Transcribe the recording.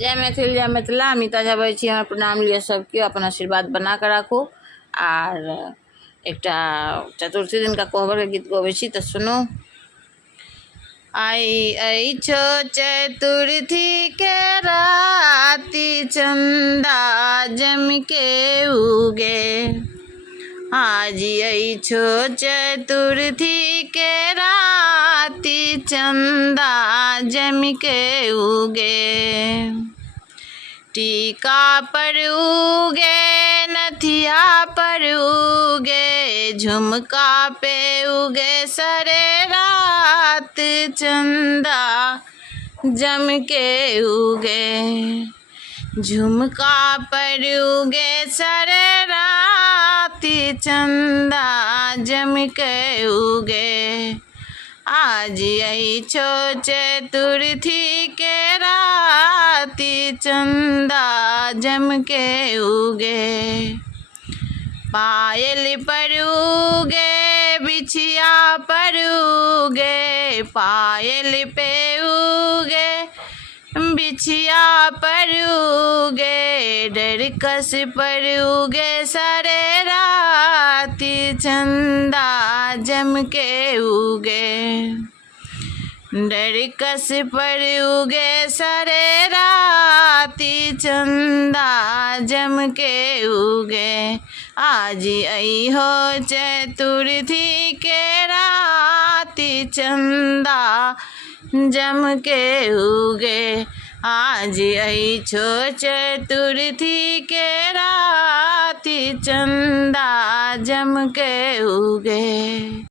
जय मैथिल जय मिथिला। अमिता झा बजै छी। हमर प्रणाम लिअ सबके, अपन आशीर्वाद बना कऽ राखू। आर एकटा चतुर्थी दिन का कोहबर के गीत गबै छी तऽ सुनू। आई अइछो चतुर्थी के राति, चंदा जम के उगे। आज अइछो चतुर्थी के राति, चंदा जम के उगे। टीका पर उगे, नथिया पर उगे, झुमका पे उगे सारे रात, चंदा जम के उगे। झुमका पर उगे सारे रात, चंदा जम के उगे। आज अइछो चतुर्थी के राति, चंदा जम के उगे। पायल पर उगे, बिछिया पर उगे, पायल पे उगे, बिछिया पर उगे, डरकस पर उगे सारे राति, चंदा जम के उगे। डरकस पर उगे सारे राति, चंदा जम के उगे। आज अइहो चतुर्थी के राति, चंदा जम के उगे। आज अइछो चतुर्थी के राति, चंदा जम के उगे।